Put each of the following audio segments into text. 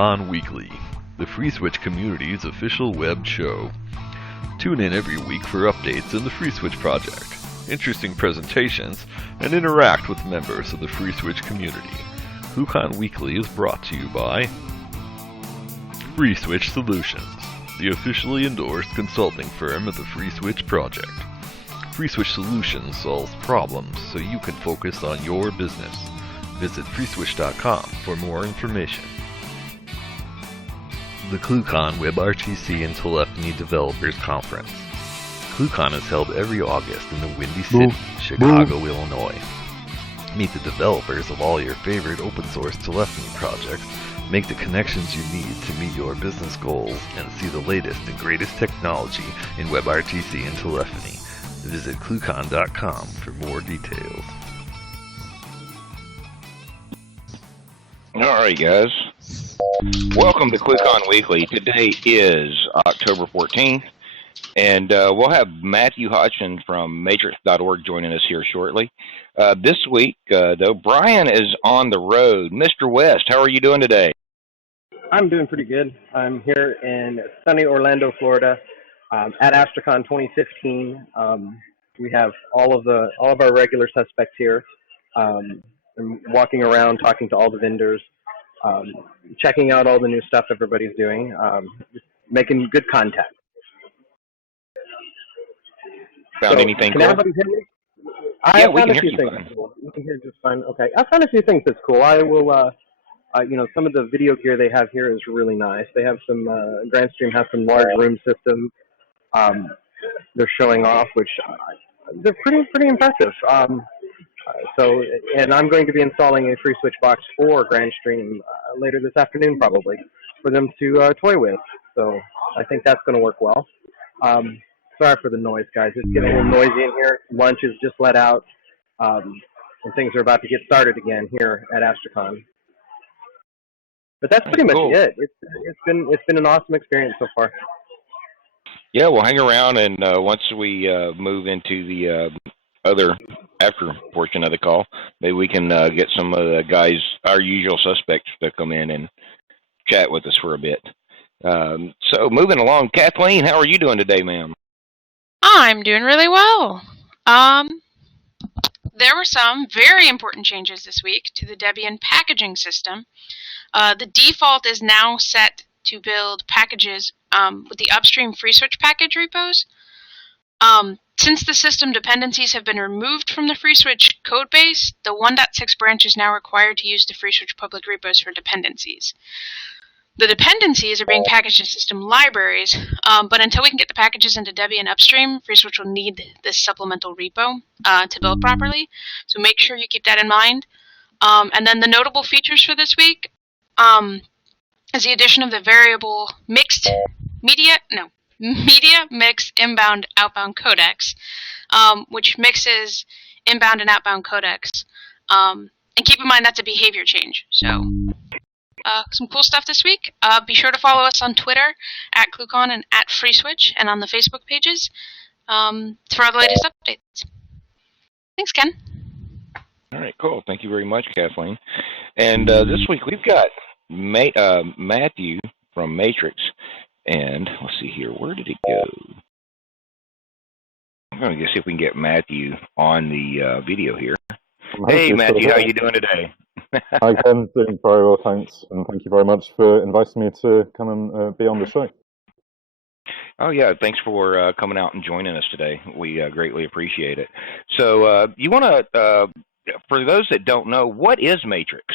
ClueCon Weekly, the FreeSWITCH community's official web show. Tune in every week for updates in the FreeSWITCH project, interesting presentations, and interact with members of the FreeSWITCH community. ClueCon Weekly is brought to you by FreeSWITCH Solutions, the officially endorsed consulting firm of the FreeSWITCH project. FreeSWITCH Solutions solves problems so you can focus on your business. Visit FreeSWITCH.com for more information. The ClueCon WebRTC and Telephony Developers Conference. ClueCon is held every August in the Windy City, Chicago, Illinois. Meet the developers of all your favorite open source telephony projects, make the connections you need to meet your business goals, and see the latest and greatest technology in WebRTC and telephony. Visit ClueCon.com for more details. All right, guys. Welcome to ClueCon Weekly. Today is October 14th, and we'll have Matthew Hodgson from Matrix.org joining us here shortly. This week, though, Brian is on the road. Mr. West, how are you doing today? I'm doing pretty good. I'm here in sunny Orlando, Florida, at AstraCon 2015. We have all of our regular suspects here. I'm walking around, talking to all the vendors, checking out all the new stuff everybody's doing, making good contact. Found anything cool? Can everybody hear me? Yeah, we can hear you fine. Cool. You can hear just fine. Okay, I found a few things that's cool. I will, some of the video gear they have here is really nice. They have some, GrandStream has some large room systems they're showing off, which they're pretty impressive. And I'm going to be installing a FreeSWITCH box for GrandStream later this afternoon, probably, for them to toy with. So I think that's going to work well. Sorry for the noise, guys. It's getting a little noisy in here. Lunch is just let out, and things are about to get started again here at AstraCon. But that's pretty much it. It's been an awesome experience so far. Yeah, we'll hang around, and once we move into the other after portion of the call, maybe we can get some of the guys, our usual suspects, to come in and chat with us for a bit. So moving along, Kathleen, how are you doing today, ma'am? I'm doing really well. There were some very important changes this week to the Debian packaging system. The default is now set to build packages with the upstream FreeSWITCH package repos. Since the system dependencies have been removed from the FreeSWITCH codebase, the 1.6 branch is now required to use the FreeSWITCH public repos for dependencies. The dependencies are being packaged in system libraries, but until we can get the packages into Debian upstream, FreeSWITCH will need this supplemental repo to build properly. So make sure you keep that in mind. And then the notable features for this week is the addition of the variable media mix inbound outbound codecs, which mixes inbound and outbound codecs. And keep in mind that's a behavior change. So some cool stuff this week. Be sure to follow us on Twitter at ClueCon and at FreeSWITCH, and on the Facebook pages for all the latest updates. Thanks, Ken. All right, cool. Thank you very much, Kathleen. And this week we've got Matthew from Matrix. And let's see here, where did it go? I'm going to see if we can get Matthew on the video here. Hey, Matthew, how are you doing today? Hi, Ken. Doing very well, thanks. And thank you very much for inviting me to come and be on the show. Oh, yeah. Thanks for coming out and joining us today. We greatly appreciate it. So you want to, for those that don't know, what is Matrix?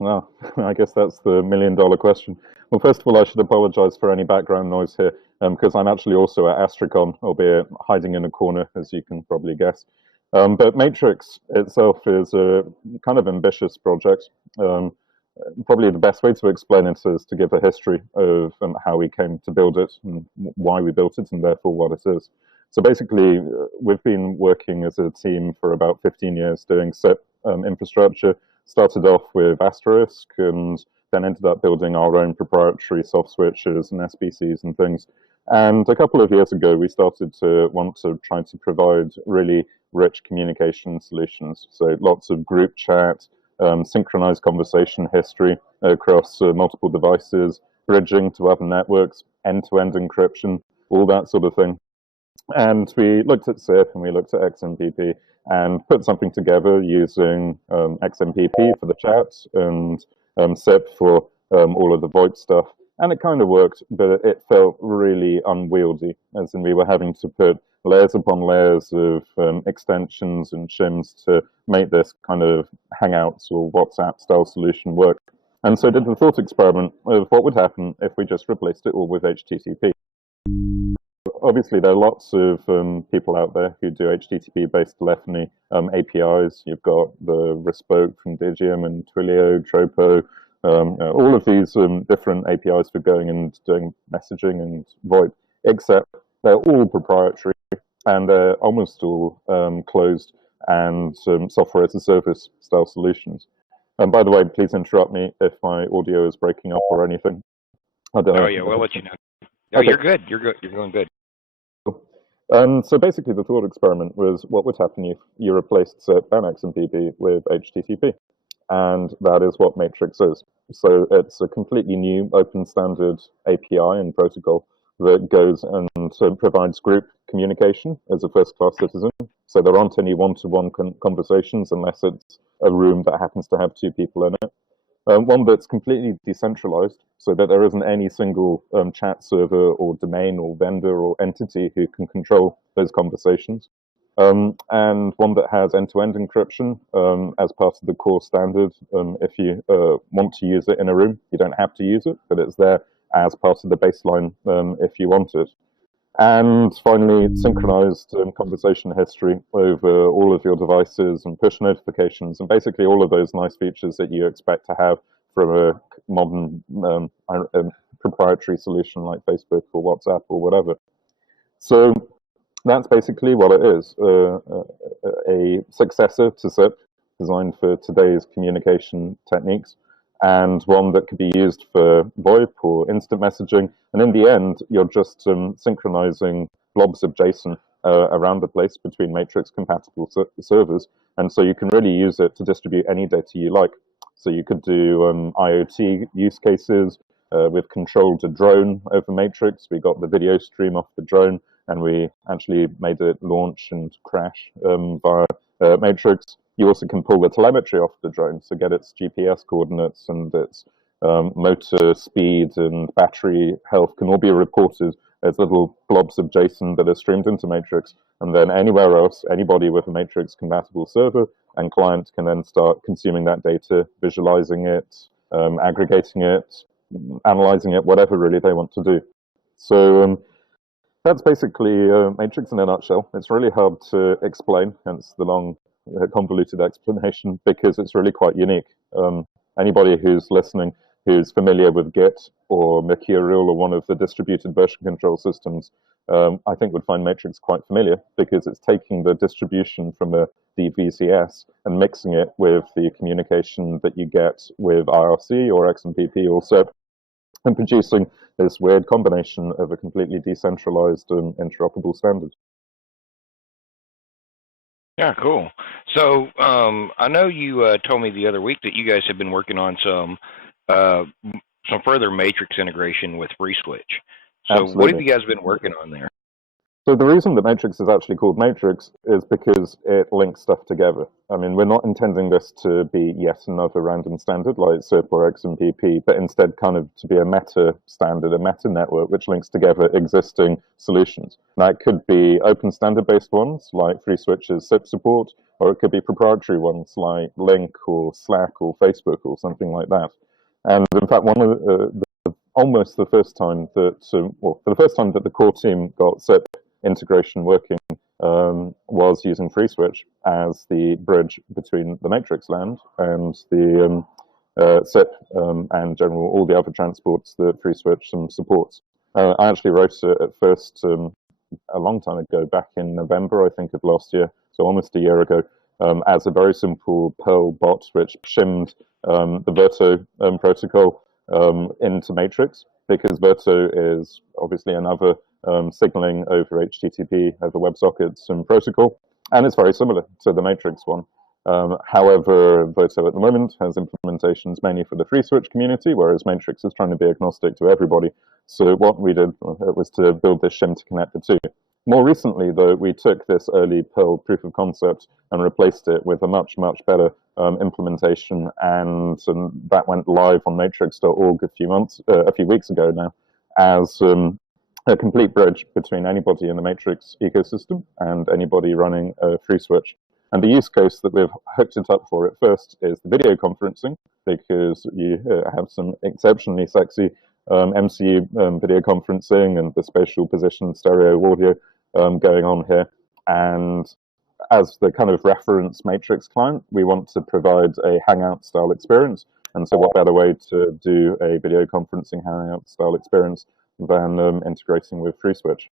Well, I guess that's the million-dollar question. Well, first of all, I should apologize for any background noise here, because I'm actually also at AstraCon, albeit hiding in a corner, as you can probably guess. But Matrix itself is a kind of ambitious project. Probably the best way to explain it is to give a history of how we came to build it and why we built it, and therefore what it is. So basically, we've been working as a team for about 15 years doing SIP infrastructure. Started off with Asterisk and then ended up building our own proprietary soft switches and SBCs and things. And a couple of years ago, we started to want to try to provide really rich communication solutions. So lots of group chat, synchronized conversation history across multiple devices, bridging to other networks, end-to-end encryption, all that sort of thing. And we looked at SIP and we looked at XMPP and put something together using XMPP for the chat and SIP for all of the VoIP stuff. And it kind of worked, but it felt really unwieldy, as in we were having to put layers upon layers of extensions and shims to make this kind of Hangouts or WhatsApp style solution work. And so did the thought experiment of what would happen if we just replaced it all with HTTP. Obviously, there are lots of people out there who do HTTP-based telephony APIs. You've got the Respoke from Digium and Twilio, Tropo, all of these different APIs for going and doing messaging and VoIP, except they're all proprietary and they're almost all closed and software as a service style solutions. And by the way, please interrupt me if my audio is breaking up or anything. I don't know. Oh, yeah, we'll let you know. No, okay. You're good. You're good. You're doing good. So basically, the thought experiment was what would happen if you replaced SIP and XMPP with HTTP, and that is what Matrix is. So it's a completely new open standard API and protocol that goes and provides group communication as a first-class citizen. So there aren't any one-to-one conversations unless it's a room that happens to have two people in it. One that's completely decentralized, so that there isn't any single chat server or domain or vendor or entity who can control those conversations. And one that has end-to-end encryption as part of the core standard. If you want to use it in a room, you don't have to use it, but it's there as part of the baseline if you want it. And finally, synchronized conversation history over all of your devices and push notifications and basically all of those nice features that you expect to have from a modern proprietary solution like Facebook or WhatsApp or whatever. So that's basically what it is, a successor to SIP designed for today's communication techniques, and one that could be used for VoIP or instant messaging. And in the end, you're just synchronizing blobs of JSON around the place between Matrix-compatible servers. And so you can really use it to distribute any data you like. So you could do IoT use cases. We've controlled a drone over Matrix. We got the video stream off the drone, and we actually made it launch and crash via Matrix. You also can pull the telemetry off the drone, so get its GPS coordinates and its motor speed and battery health can all be reported as little blobs of JSON that are streamed into Matrix. And then anywhere else, anybody with a Matrix-compatible server and client can then start consuming that data, visualizing it, aggregating it, analyzing it, whatever really they want to do. So that's basically Matrix in a nutshell. It's really hard to explain, hence the long, convoluted explanation, because it's really quite unique. Anybody who's listening who's familiar with Git or Mercurial or one of the distributed version control systems, I think would find Matrix quite familiar because it's taking the distribution from the VCS and mixing it with the communication that you get with IRC or XMPP or SIP and producing this weird combination of a completely decentralized and interoperable standard. Yeah, cool. So I know you told me the other week that you guys have been working on some further Matrix integration with FreeSWITCH. So Absolutely. What have you guys been working on there? So the reason that Matrix is actually called Matrix is because it links stuff together. I mean, we're not intending this to be yet another random standard like SIP or XMPP, but instead kind of to be a meta standard, a meta network, which links together existing solutions. Now, it could be open standard-based ones like FreeSWITCH's SIP support, or it could be proprietary ones like Link or Slack or Facebook or something like that. And in fact, one of almost the first time that, for the first time that the core team got SIP integration working was using FreeSWITCH as the bridge between the Matrix land and the SIP and general all the other transports that FreeSWITCH supports. I actually wrote it at first a long time ago, back in November, I think, of last year, so almost a year ago, as a very simple Perl bot which shimmed the Verto protocol into Matrix, because Verto is obviously another signaling over HTTP, over WebSockets and protocol, and it's very similar to the Matrix one. However, Voto at the moment has implementations mainly for the FreeSWITCH community, whereas Matrix is trying to be agnostic to everybody. So what we did was to build this shim to connect the two. More recently, though, we took this early Perl proof of concept and replaced it with a much, much better implementation, and that went live on matrix.org a few weeks ago now as a complete bridge between anybody in the Matrix ecosystem and anybody running a FreeSWITCH. And the use case that we've hooked it up for at first is the video conferencing, because you have some exceptionally sexy MCU video conferencing and the spatial position stereo audio going on here. And as the kind of reference Matrix client, we want to provide a Hangout style experience. And so what better way to do a video conferencing Hangout style experience than integrating with FreeSWITCH.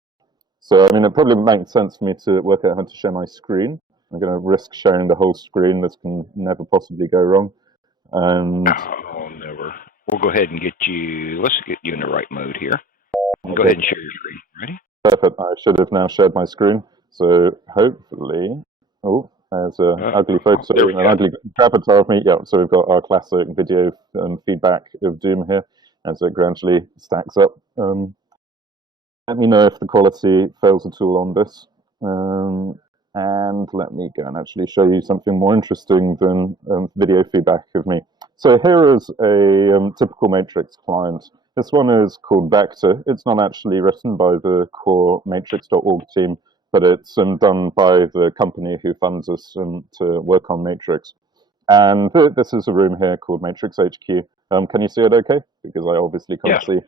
So, I mean, it probably makes sense for me to work out how to share my screen. I'm going to risk sharing the whole screen. This can never possibly go wrong. And oh, never. We'll go ahead and let's get you in the right mode here. Okay. Go ahead and share your screen. Ready? Perfect. I should have now shared my screen. So hopefully, there's an ugly photo, an ugly avatar of me. Yeah, so we've got our classic video feedback of Doom here as it gradually stacks up. Let me know if the quality fails at all on this. And let me go and actually show you something more interesting than video feedback of me. So here is a typical Matrix client. This one is called Vector. It's not actually written by the core matrix.org team, but it's done by the company who funds us to work on Matrix. And this is a room here called Matrix HQ. Can you see it okay? Because I obviously can't see.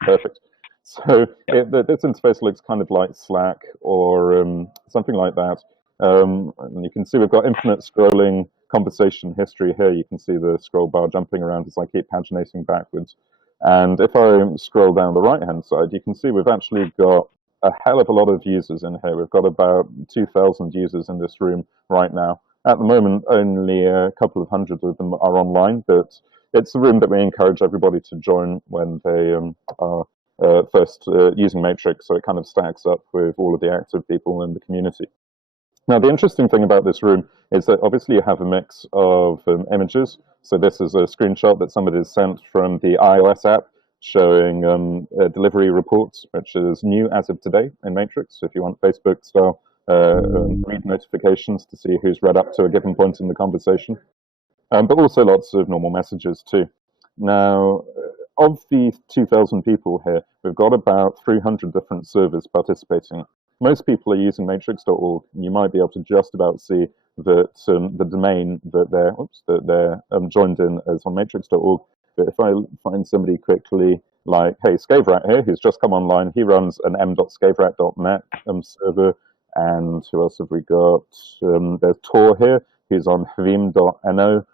Perfect. So this interface looks kind of like Slack or something like that. And you can see we've got infinite scrolling conversation history here. You can see the scroll bar jumping around as I keep paginating backwards. And if I scroll down the right-hand side, you can see we've actually got a hell of a lot of users in here. We've got about 2,000 users in this room right now. At the moment, only a couple of hundred of them are online, but it's a room that we encourage everybody to join when they are first using Matrix, so it kind of stacks up with all of the active people in the community. Now, the interesting thing about this room is that obviously you have a mix of images. So this is a screenshot that somebody has sent from the iOS app showing delivery reports, which is new as of today in Matrix. So if you want Facebook style read notifications to see who's read up to a given point in the conversation, but also lots of normal messages too. Now, of the 2,000 people here, we've got about 300 different servers participating. Most people are using matrix.org, and you might be able to just about see that the domain that they're joined in is on matrix.org. But if I find somebody quickly, like, hey, Skaverat here, who's just come online, he runs an m.skaverat.net server. And who else have we got? There's Tor here, who's on hvim.no.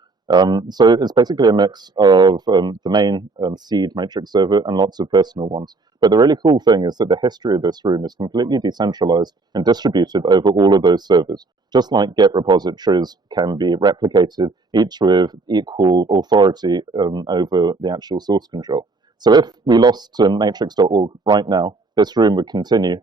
So it's basically a mix of the main seed Matrix server and lots of personal ones. But the really cool thing is that the history of this room is completely decentralized and distributed over all of those servers. Just like Git repositories can be replicated, each with equal authority over the actual source control. So if we lost matrix.org right now, this room would continue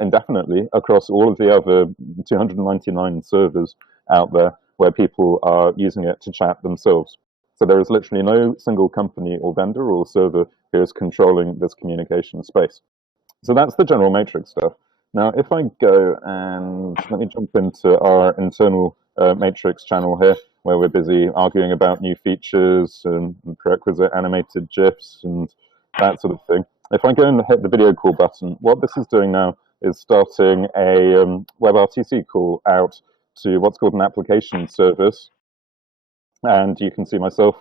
indefinitely across all of the other 299 servers out there where people are using it to chat themselves. So there is literally no single company or vendor or server who is controlling this communication space. So that's the general Matrix stuff. Now, if I go and let me jump into our internal Matrix channel here, where we're busy arguing about new features and prerequisite animated GIFs and that sort of thing. If I go and hit the video call button, what this is doing now is starting a WebRTC call out to what's called an application service. And you can see myself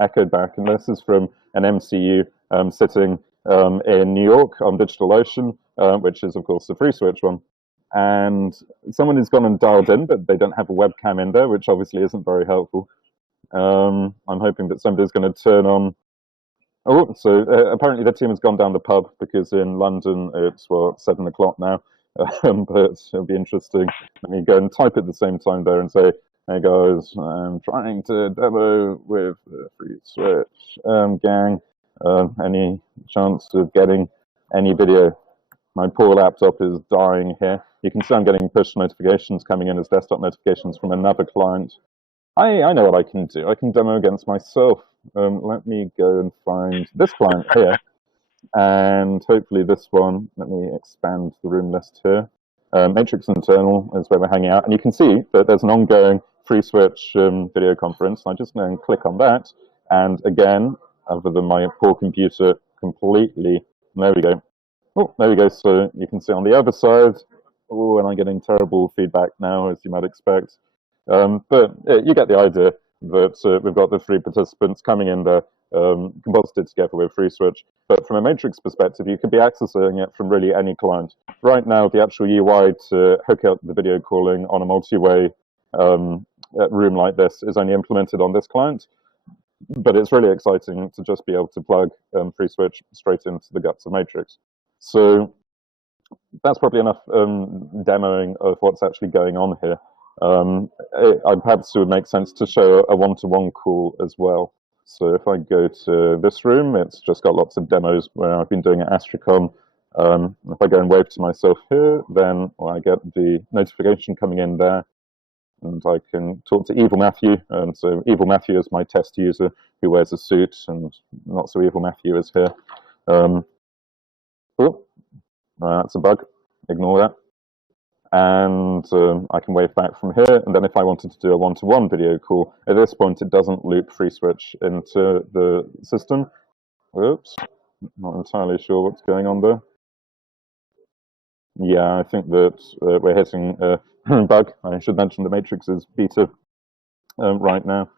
echoed back. And this is from an MCU sitting in New York on DigitalOcean, which is, of course, the FreeSWITCH one. And someone has gone and dialed in, but they don't have a webcam in there, which obviously isn't very helpful. I'm hoping that somebody's going to turn on. Oh, so apparently the team has gone down the pub because in London it's, 7 o'clock now. But it'll be interesting. Let me go and type at the same time there and say, hey guys, I'm trying to demo with the FreeSWITCH gang. Any chance of getting any video? My poor laptop is dying here. You can see I'm getting push notifications coming in as desktop notifications from another client. I know what I can do. I can demo against myself. Let me go and find this client here, and hopefully this one. Let me expand the room list here. Matrix Internal is where we're hanging out, and you can see that there's an ongoing FreeSWITCH video conference. I'm just going to click on that, and again, other than my poor computer completely, there we go. Oh, there we go. So you can see on the other side, oh, and I'm getting terrible feedback now, as you might expect. But you get the idea that we've got the three participants coming in there, composited together with FreeSWITCH. But from a Matrix perspective, you could be accessing it from really any client. Right now, the actual UI to hook up the video calling on a multi-way room like this is only implemented on this client. But it's really exciting to just be able to plug FreeSWITCH straight into the guts of Matrix. So that's probably enough demoing of what's actually going on here. Perhaps it would make sense to show a one-to-one call as well. So if I go to this room, it's just got lots of demos where I've been doing at Astricon. If I go and wave to myself here, then I get the notification coming in there, and I can talk to Evil Matthew. And so Evil Matthew is my test user who wears a suit, and not so Evil Matthew is here. Oh, that's a bug. Ignore that. And I can wave back from here. And then if I wanted to do a one-to-one video call, at this point it doesn't loop FreeSWITCH into the system. Oops, not entirely sure what's going on there. Yeah, I think that we're hitting a bug. I should mention the Matrix is beta right now.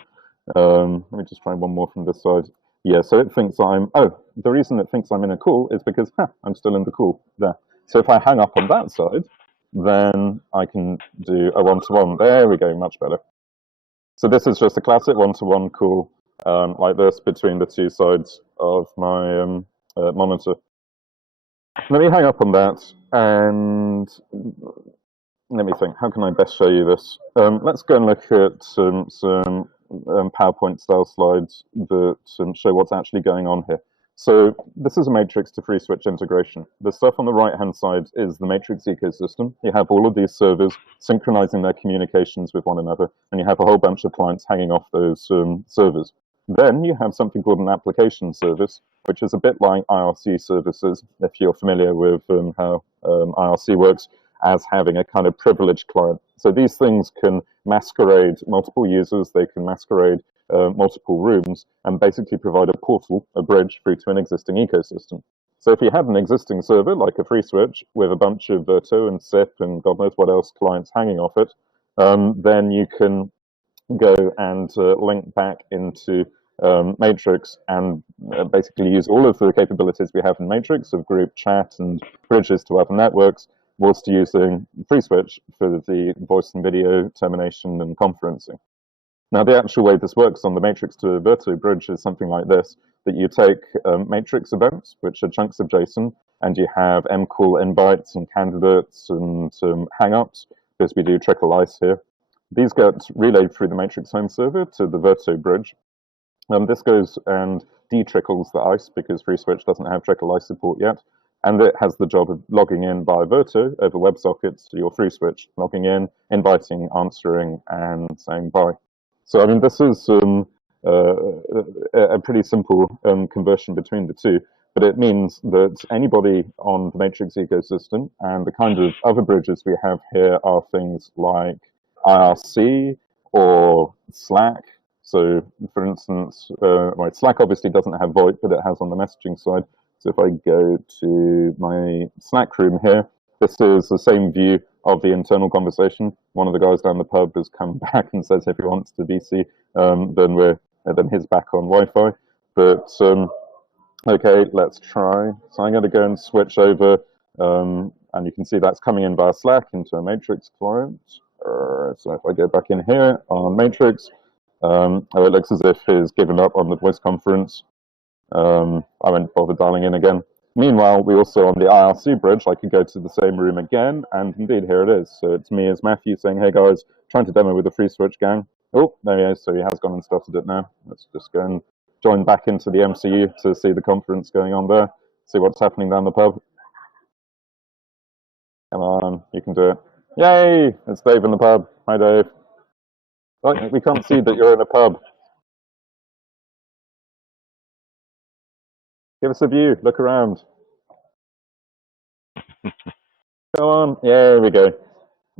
Let me just try one more from this side. Yeah, so it thinks the reason it thinks I'm in a call is because I'm still in the call there. So if I hang up on that side, then I can do a one-to-one. There we go, much better. So this is just a classic one-to-one call like this between the two sides of my monitor. Let me hang up on that, and let me think, how can I best show you this? Let's go and look at some PowerPoint-style slides that show what's actually going on here. So this is a Matrix to FreeSWITCH integration. The stuff on the right-hand side is the Matrix ecosystem. You have all of these servers synchronizing their communications with one another, and you have a whole bunch of clients hanging off those servers. Then you have something called an application service, which is a bit like IRC services, if you're familiar with how IRC works, as having a kind of privileged client. So these things can masquerade multiple users, they can masquerade multiple rooms, and basically provide a portal, a bridge through to an existing ecosystem. So if you have an existing server, like a FreeSWITCH, with a bunch of Virtu and SIP and God knows what else clients hanging off it, then you can go and link back into Matrix and basically use all of the capabilities we have in Matrix of group chat and bridges to other networks, whilst using FreeSWITCH for the voice and video termination and conferencing. Now, the actual way this works on the Matrix to Virtu bridge is something like this, that you take Matrix events, which are chunks of JSON, and you have mcall invites and candidates and hangups, because we do trickle ice here. These get relayed through the Matrix home server to the Virtu bridge. This goes and de-trickles the ice, because FreeSWITCH doesn't have trickle ice support yet. And it has the job of logging in via Virtu over WebSockets to your FreeSWITCH, logging in, inviting, answering, and saying bye. So, I mean, this is a pretty simple conversion between the two, but it means that anybody on the Matrix ecosystem, and the kind of other bridges we have here are things like IRC or Slack. So, for instance, Slack obviously doesn't have VoIP, but it has on the messaging side. So if I go to my Slack room here, this is the same view of the internal conversation. One of the guys down the pub has come back and says if he wants to VC, then he's back on Wi-Fi. But okay, let's try. So I'm going to go and switch over, and you can see that's coming in via Slack into a Matrix client. So if I go back in here on Matrix, it looks as if he's given up on the voice conference. I won't bother dialing in again. Meanwhile, we also on the IRC bridge, I could go to the same room again, and indeed here it is. So it's me as Matthew saying, hey guys, trying to demo with the FreeSWITCH gang. Oh, there he is, so he has gone and started it now. Let's just go and join back into the MCU to see the conference going on there, see what's happening down the pub. Come on, you can do it. Yay, it's Dave in the pub. Hi Dave. Right, we can't see that you're in a pub. Give us a view. Look around. Go on. Yeah, there we go.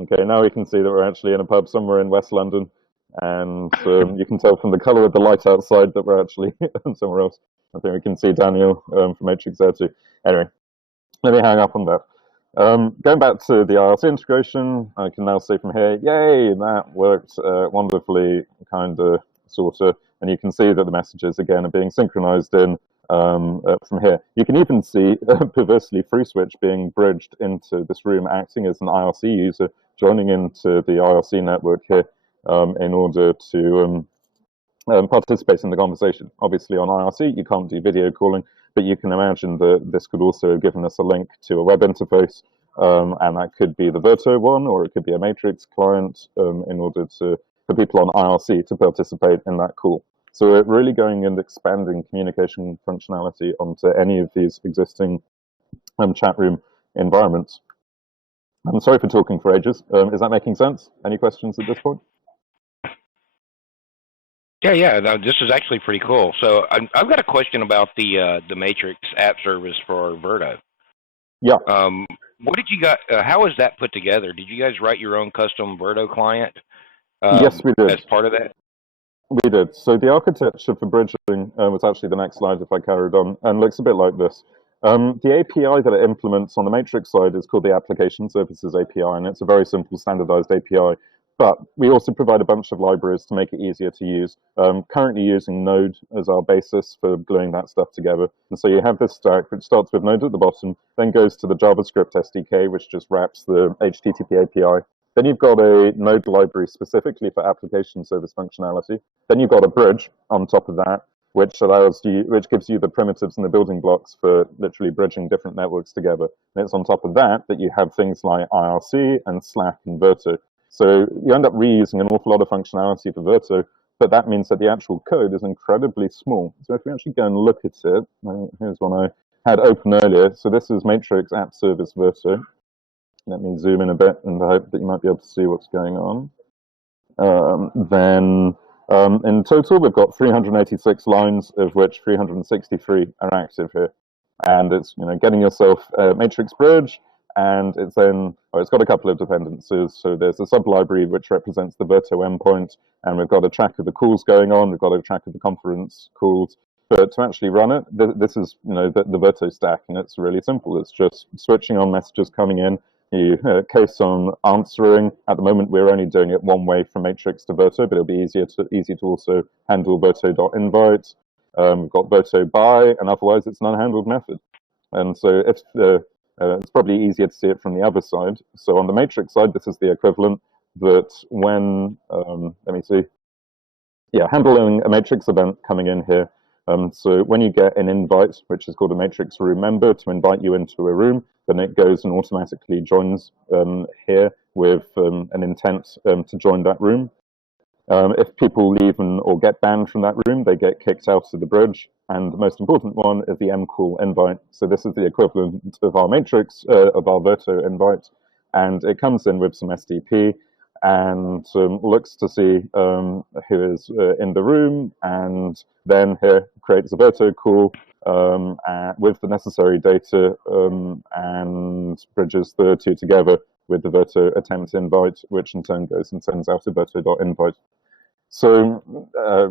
Okay, now we can see that we're actually in a pub somewhere in West London, and you can tell from the colour of the light outside that we're actually somewhere else. I think we can see Daniel from Matrix there too. Anyway, let me hang up on that. Going back to the IRC integration, I can now see from here, yay, that worked wonderfully, kind of, sort of, and you can see that the messages, again, are being synchronized in from here. You can even see, perversely, FreeSWITCH being bridged into this room, acting as an IRC user, joining into the IRC network here in order to participate in the conversation. Obviously, on IRC, you can't do video calling, but you can imagine that this could also have given us a link to a web interface, and that could be the Verto one, or it could be a Matrix client in order for people on IRC to participate in that call. So we're really going and expanding communication functionality onto any of these existing chat room environments. I'm sorry for talking for ages. Is that making sense? Any questions at this point? Yeah. No, this is actually pretty cool. So I've got a question about the Matrix app service for Verto. Yeah. What did you got? How was that put together? Did you guys write your own custom Verto client? Yes, we did. As part of that. We did. So the architecture for bridging was actually the next slide if I carried on, and looks a bit like this. The API that it implements on the Matrix side is called the Application Services API, and it's a very simple standardized API. But we also provide a bunch of libraries to make it easier to use. Currently using Node as our basis for gluing that stuff together. And so you have this stack which starts with Node at the bottom, then goes to the JavaScript SDK, which just wraps the HTTP API. Then you've got a Node library specifically for application service functionality. Then you've got a bridge on top of that, which gives you the primitives and the building blocks for literally bridging different networks together. And it's on top of that that you have things like IRC and Slack and Verto. So you end up reusing an awful lot of functionality for Verto, but that means that the actual code is incredibly small. So if we actually go and look at it, here's one I had open earlier. So this is Matrix App Service Verto. Let me zoom in a bit, and I hope that you might be able to see what's going on. In total, we've got 386 lines, of which 363 are active here. And it's getting yourself a Matrix bridge, and it's got a couple of dependencies. So there's a sub-library which represents the Verto endpoint, and we've got a track of the calls going on. We've got a track of the conference calls. But to actually run it, this is the Verto stack, and it's really simple. It's just switching on messages coming in. You case on answering. At the moment, we're only doing it one way from Matrix to Verto, but it'll be easy to also handle Verto.invite. We've got Verto by, and otherwise it's an unhandled method. And so it's probably easier to see it from the other side. So on the Matrix side, this is the equivalent that when, handling a Matrix event coming in here. So when you get an invite, which is called a Matrix room member, to invite you into a room, then it goes and automatically joins here with an intent to join that room. If people leave or get banned from that room, they get kicked out of the bridge. And the most important one is the mcall invite. So this is the equivalent of our Matrix, of our Verto invite. And it comes in with some SDP and looks to see who is in the room, and then here creates a Verto call with the necessary data and bridges the two together with the Verto attempt invite, which in turn goes and sends out a Verto.invite. So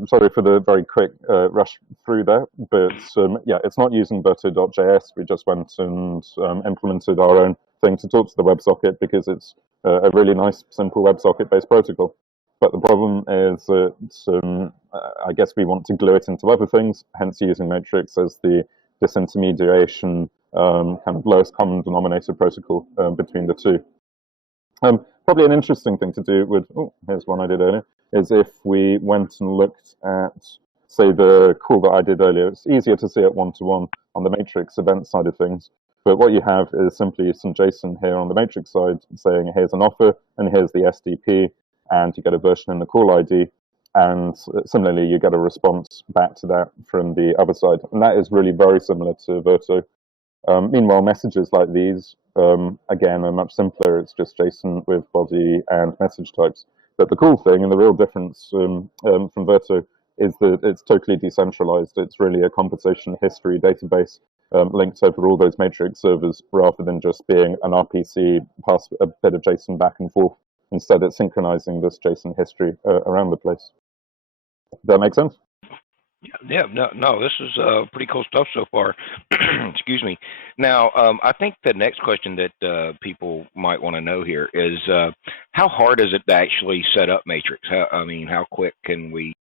sorry for the very quick rush through there, but it's not using Verto.js. We just went and implemented our own thing to talk to the WebSocket because it's a really nice, simple WebSocket-based protocol. But the problem is that I guess we want to glue it into other things, hence using Matrix as the disintermediation kind of lowest common denominator protocol between the two. Probably an interesting thing to do would, here's one I did earlier, is if we went and looked at, say, the call that I did earlier. It's easier to see it one-to-one on the Matrix event side of things. But what you have is simply some JSON here on the Matrix side saying, here's an offer, and here's the SDP, and you get a version in the call ID. And similarly, you get a response back to that from the other side. And that is really very similar to Verto. Meanwhile, messages like these, again, are much simpler. It's just JSON with body and message types. But the cool thing and the real difference from Verto is that it's totally decentralized. It's really a conversation history database linked over all those matrix servers rather than just being an RPC, pass a bit of JSON back and forth. Instead, it's synchronizing this JSON history around the place. Does that make sense? Yeah, no, this is pretty cool stuff so far. Excuse me. Now, I think the next question that people might want to know here is how hard is it to actually set up Matrix? How quick can we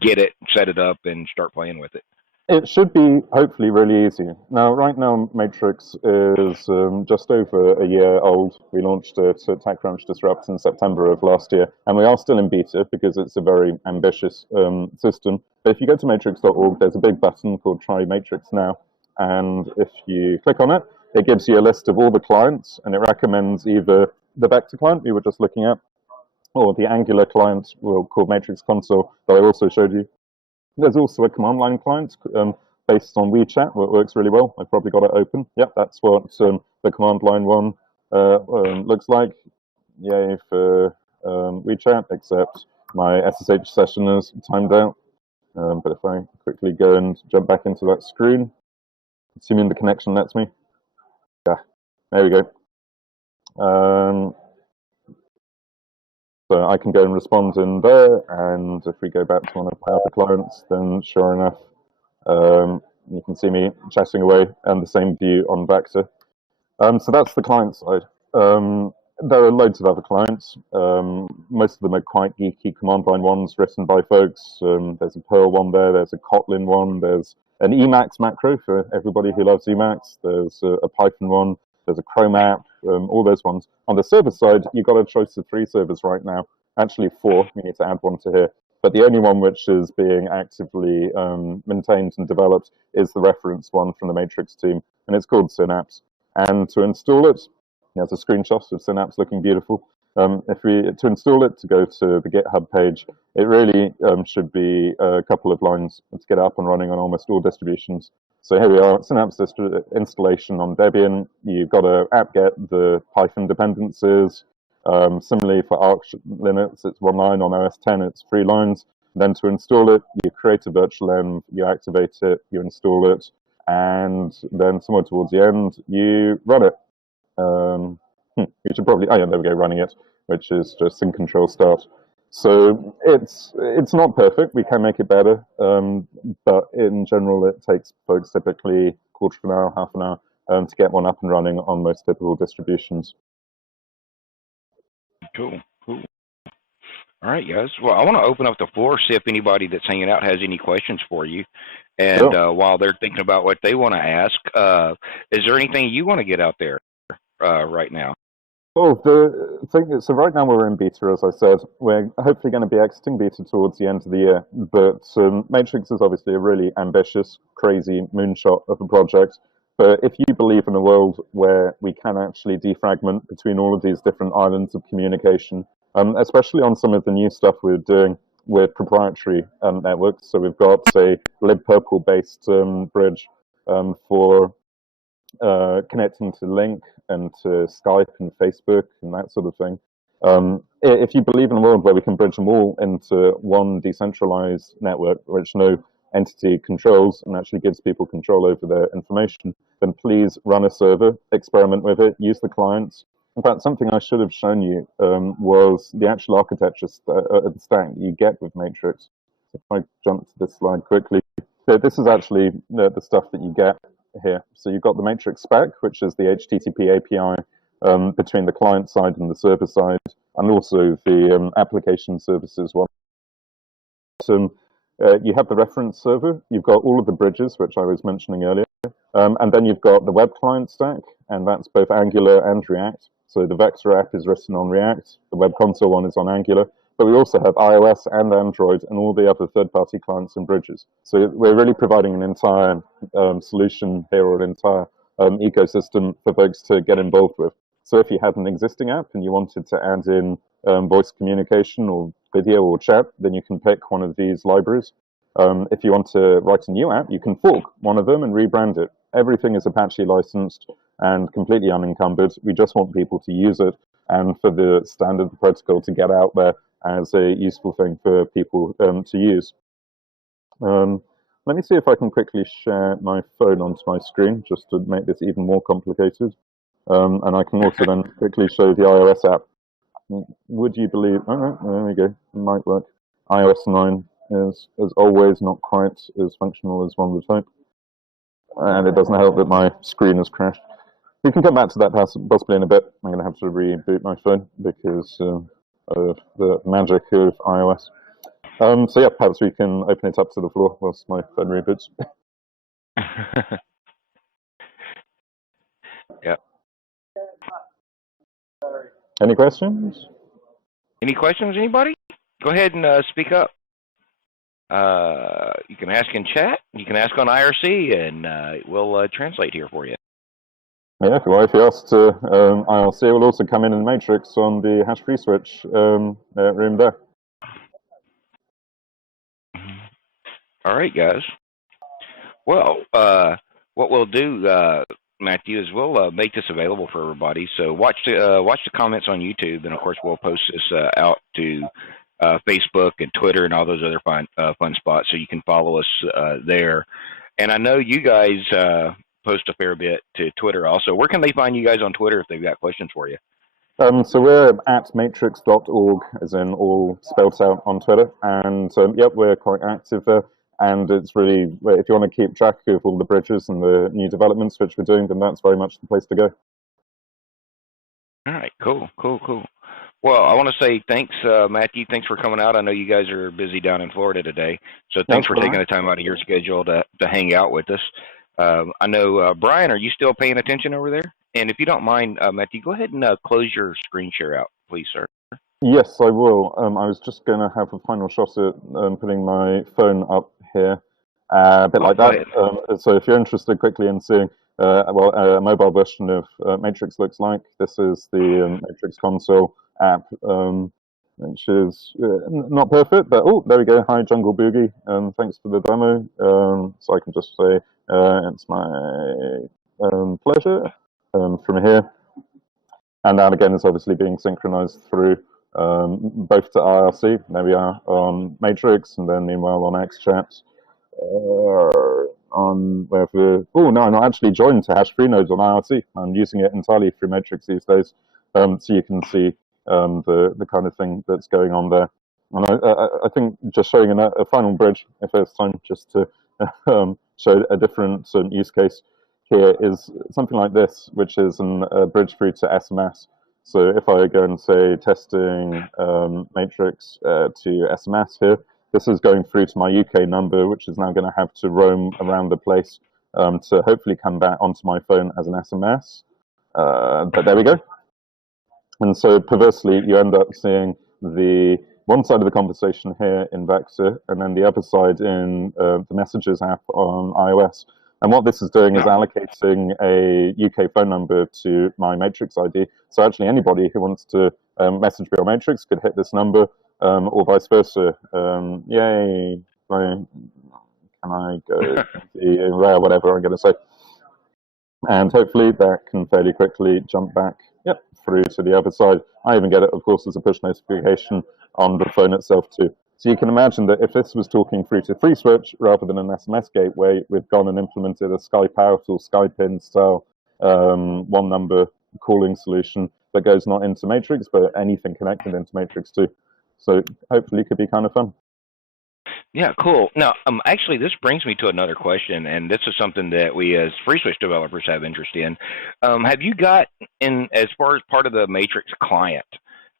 get it, set it up, and start playing with it? It should be hopefully really easy. Now, right now, Matrix is just over a year old. We launched it at TechCrunch Disrupt in September of last year, and we are still in beta because it's a very ambitious system. But if you go to matrix.org, there's a big button called Try Matrix Now, and if you click on it, it gives you a list of all the clients, and it recommends either the vector client we were just looking at, or the Angular client called Matrix Console that I also showed you. There's also a command line client based on WeChat, that works really well. I've probably got it open. Yep, that's what the command line one looks like. Yay for WeChat, except my SSH session is timed out. But if I quickly go and jump back into that screen, assuming the connection lets me. Yeah, there we go. So I can go and respond in there, and if we go back to one of my other clients, then sure enough, you can see me chatting away, and the same view on Vector. So that's the client side. There are loads of other clients. Most of them are quite geeky command line ones written by folks. There's a Perl one there, there's a Kotlin one, there's an Emacs macro for everybody who loves Emacs, there's a Python one, there's a Chrome app, all those ones. On the server side, you've got a choice of 3 servers right now. Actually 4, we need to add one to here. But the only one which is being actively maintained and developed is the reference one from the Matrix team, and it's called Synapse. And to install it, there's a screenshot of Synapse looking beautiful. To install it, to go to the GitHub page, it really should be a couple of lines to get up and running on almost all distributions. So here we are, Synapse installation on Debian. You've got to apt-get the Python dependencies. Similarly for Arch Linux, it's 1 line. On OS 10, it's 3 lines. Then to install it, you create a virtual env, you activate it, you install it, and then somewhere towards the end, you run it. You should probably, there we go, running it, which is just sync control start. So it's not perfect. We can make it better, but in general, it takes folks typically a quarter of an hour, half an hour to get one up and running on most typical distributions. Cool. All right, guys. Well, I want to open up the floor, see if anybody that's hanging out has any questions for you. And sure. While they're thinking about what they want to ask, is there anything you want to get out there right now? Well, the thing is, so right now we're in beta, as I said. We're hopefully going to be exiting beta towards the end of the year. But Matrix is obviously a really ambitious, crazy moonshot of a project. But if you believe in a world where we can actually defragment between all of these different islands of communication, especially on some of the new stuff we're doing with proprietary networks. So we've got, say, libpurple-based bridge for connecting to Link and to Skype and Facebook and that sort of thing. If you believe in a world where we can bridge them all into one decentralized network, which no entity controls and actually gives people control over their information, then please run a server, experiment with it, use the clients. In fact, something I should have shown you was the actual architecture stack you get with Matrix. If I jump to this slide quickly, this is actually the stuff that you get here. So you've got the Matrix spec, which is the HTTP API between the client side and the server side, and also the application services one. So you have the reference server, you've got all of the bridges, which I was mentioning earlier, and then you've got the web client stack, and that's both Angular and React. So the Vector app is written on React, the web console one is on Angular, but we also have iOS and Android and all the other third-party clients and bridges. So we're really providing an entire solution here, or an entire ecosystem for folks to get involved with. So if you had an existing app and you wanted to add in voice communication or video or chat, then you can pick one of these libraries. If you want to write a new app, you can fork one of them and rebrand it. Everything is Apache licensed and completely unencumbered. We just want people to use it and for the standard protocol to get out there as a useful thing for people to use. Let me see if I can quickly share my phone onto my screen just to make this even more complicated. And I can also then quickly show the iOS app. Would you believe? Oh, there we go. It might work. iOS 9 is, as always, not quite as functional as one would hope. And it doesn't help that my screen has crashed. We can come back to that possibly in a bit. I'm going to have to reboot my phone because of the magic of iOS. So yeah, perhaps we can open it up to the floor whilst my phone reboots. Yeah. Any questions? Any questions, anybody? Go ahead and speak up. You can ask in chat. You can ask on IRC, and we'll translate here for you. Yeah, if you ask to IRC, it will also come in Matrix on the hash FreeSWITCH room there. All right, guys. Well, what we'll do, Matthew, is we'll make this available for everybody. So watch the comments on YouTube, and of course we'll post this out to Facebook and Twitter and all those other fun spots, so you can follow us there. And I know you guys post a fair bit to Twitter also. Where can they find you guys on Twitter if they've got questions for you? So we're at matrix.org, as in all spelled out on Twitter, and yep, we're quite active there. And it's really, if you want to keep track of all the bridges and the new developments which we're doing, then that's very much the place to go. All right, cool. Well, I want to say thanks, Matthew. Thanks for coming out. I know you guys are busy down in Florida today, so thanks for taking the time out of your schedule to hang out with us. I know, Brian, are you still paying attention over there? And if you don't mind, Matthew, go ahead and close your screen share out, please, sir. Yes, I will. I was just going to have a final shot at putting my phone up here, a bit like that. So if you're interested quickly in seeing a mobile version of Matrix looks like, this is the Matrix console app, which is not perfect, but oh, there we go. Hi, Jungle Boogie. Thanks for the demo. So I can just say it's my pleasure from here. And that again is obviously being synchronized through both to IRC. There we are on Matrix, and then meanwhile on XChat. On wherever. Oh no, I'm not actually joined to hash free nodes on IRC. I'm using it entirely through Matrix these days, so you can see the kind of thing that's going on there. And I think just showing a final bridge, if there's time, just to show a different use case here is something like this, which is a bridge through to SMS. So if I go and say testing Matrix to SMS here, this is going through to my UK number, which is now going to have to roam around the place to hopefully come back onto my phone as an SMS. But there we go. And so perversely, you end up seeing the one side of the conversation here in Vector, and then the other side in the Messages app on iOS. And what this is doing is allocating a UK phone number to my Matrix ID. So actually anybody who wants to message me on Matrix could hit this number, or vice versa. Yay. Can I go whatever I'm going to say. And hopefully that can fairly quickly jump back through to the other side. I even get it, of course, as a push notification on the phone itself too. So you can imagine that if this was talking through to FreeSWITCH rather than an SMS gateway, we've gone and implemented a Skype out or Skype in style one number calling solution that goes not into Matrix, but anything connected into Matrix too. So hopefully it could be kind of fun. Yeah, cool. Now, actually, this brings me to another question, and this is something that we as FreeSWITCH developers have interest in. Have you got, as far as part of the Matrix client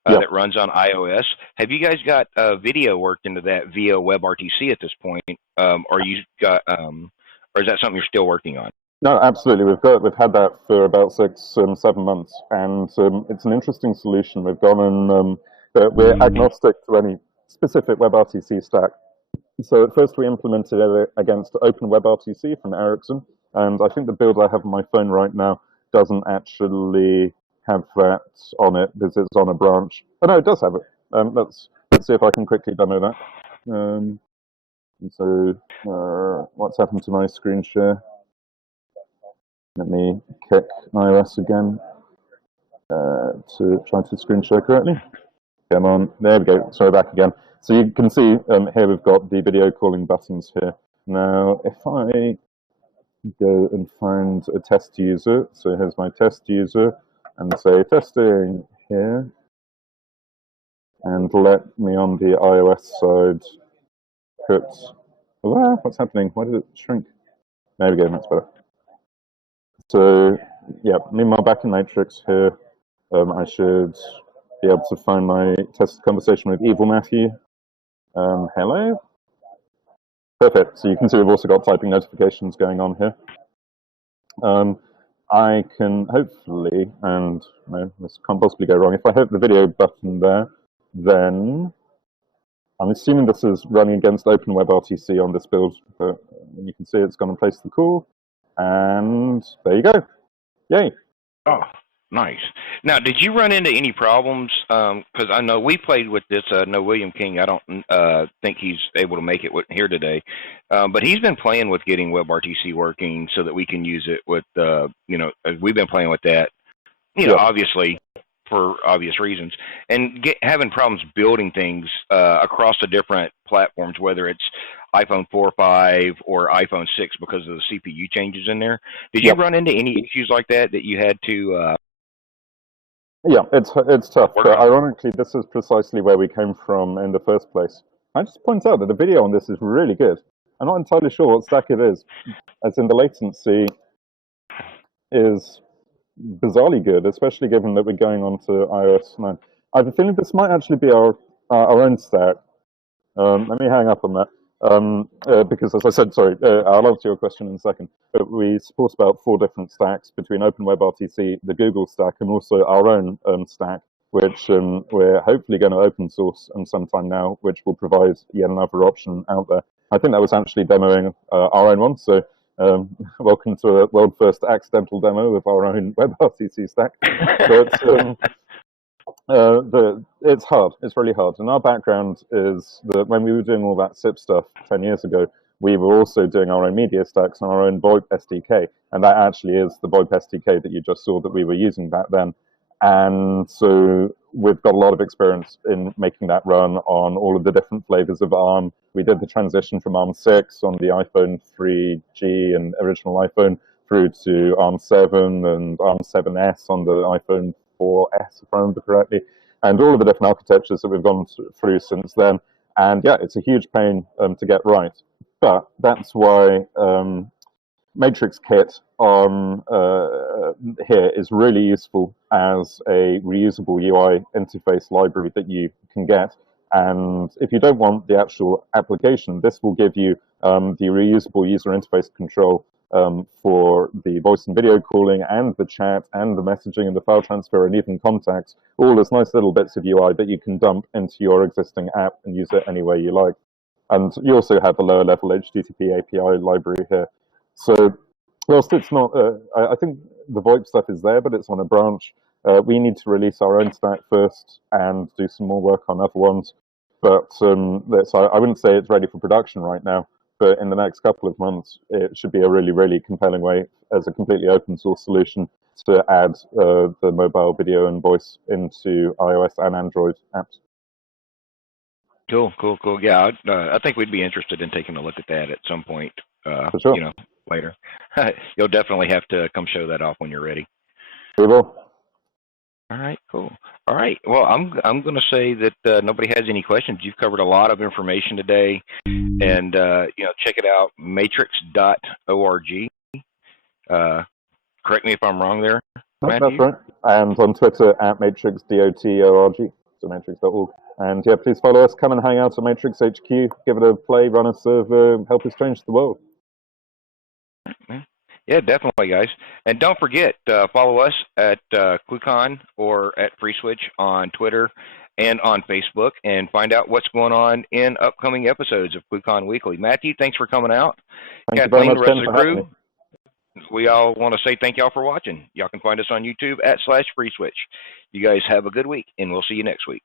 that runs on iOS, have you guys got video worked into that via WebRTC at this point, or is that something you're still working on? No, absolutely. We've had that for about 6-7 months, and it's an interesting solution. We've gone and we're agnostic to any specific WebRTC stack. So at first we implemented it against OpenWebRTC from Ericsson, and I think the build I have on my phone right now doesn't actually have that on it because it's on a branch. Oh no, it does have it. Let's see if I can quickly demo that. So what's happened to my screen share? Let me kick iOS again to try to screen share correctly. Come on, there we go. Sorry, back again. So you can see here we've got the video calling buttons here. Now, if I go and find a test user, so here's my test user, and say testing here, and let me on the iOS side put, what's happening? Why did it shrink? There we go, that's better. So, yeah, meanwhile, back in Matrix here, I should be able to find my test conversation with Evil Matthew. Hello? Perfect. So you can see we've also got typing notifications going on here. I can hopefully, and no, this can't possibly go wrong, if I hit the video button there, then I'm assuming this is running against OpenWebRTC on this build, but you can see it's gone and placed the call, and there you go. Yay. Oh, nice. Now, did you run into any problems? Because I know we played with this, no William King. I don't think he's able to make it here today. But he's been playing with getting WebRTC working so that we can use it with, we've been playing with that, obviously for obvious reasons, and having problems building things across the different platforms, whether it's iPhone 4 or 5 or iPhone 6 because of the CPU changes in there. Did you run into any issues like that you had to... Yeah, it's tough, but ironically, this is precisely where we came from in the first place. I just point out that the video on this is really good. I'm not entirely sure what stack it is, as in the latency is bizarrely good, especially given that we're going on to iOS 9. I have a feeling this might actually be our own stack. Let me hang up on that, because as I said, sorry, I'll answer your question in a second, but we support about 4 different stacks between OpenWebRTC, the Google stack, and also our own stack, which we're hopefully going to open source sometime now, which will provide yet another option out there. I think that was actually demoing our own one, so welcome to a world first accidental demo of our own WebRTC stack. But it's hard. It's really hard. And our background is that when we were doing all that SIP stuff 10 years ago, we were also doing our own media stacks and our own VoIP SDK. And that actually is the VoIP SDK that you just saw that we were using back then. And so we've got a lot of experience in making that run on all of the different flavors of ARM. We did the transition from ARM 6 on the iPhone 3G and original iPhone through to ARM 7 and ARM 7S on the iPhone 4S, if I remember correctly, and all of the different architectures that we've gone through since then. And yeah, it's a huge pain to get right. But that's why Matrix Kit here is really useful as a reusable UI interface library that you can get. And if you don't want the actual application, this will give you the reusable user interface control for the voice and video calling and the chat and the messaging and the file transfer and even contacts, all as nice little bits of UI that you can dump into your existing app and use it any way you like. And you also have a lower level HTTP API library here. So whilst it's not, I think the VoIP stuff is there, but it's on a branch. We need to release our own stack first and do some more work on other ones. But I wouldn't say it's ready for production right now, but in the next couple of months, it should be a really, really compelling way as a completely open source solution to add the mobile video and voice into iOS and Android apps. Cool. Yeah, I think we'd be interested in taking a look at that at some point, For sure. Later. You'll definitely have to come show that off when you're ready. We will. All right, cool. All right, well, I'm going to say that nobody has any questions. You've covered a lot of information today, and check it out, matrix.org. Correct me if I'm wrong there, Matthew? That's right. And on Twitter at matrix.org, so matrix.org. And yeah, please follow us. Come and hang out at Matrix HQ. Give it a play, run a server, help us change the world. Yeah, definitely, guys. And don't forget, follow us at ClueCon or at FreeSWITCH on Twitter and on Facebook, and find out what's going on in upcoming episodes of ClueCon Weekly. Matthew, thanks for coming out. Thank you very much, the rest Ben, of the for having crew. me. We all want to say thank y'all for watching. Y'all can find us on YouTube @FreeSWITCH. You guys have a good week, and we'll see you next week.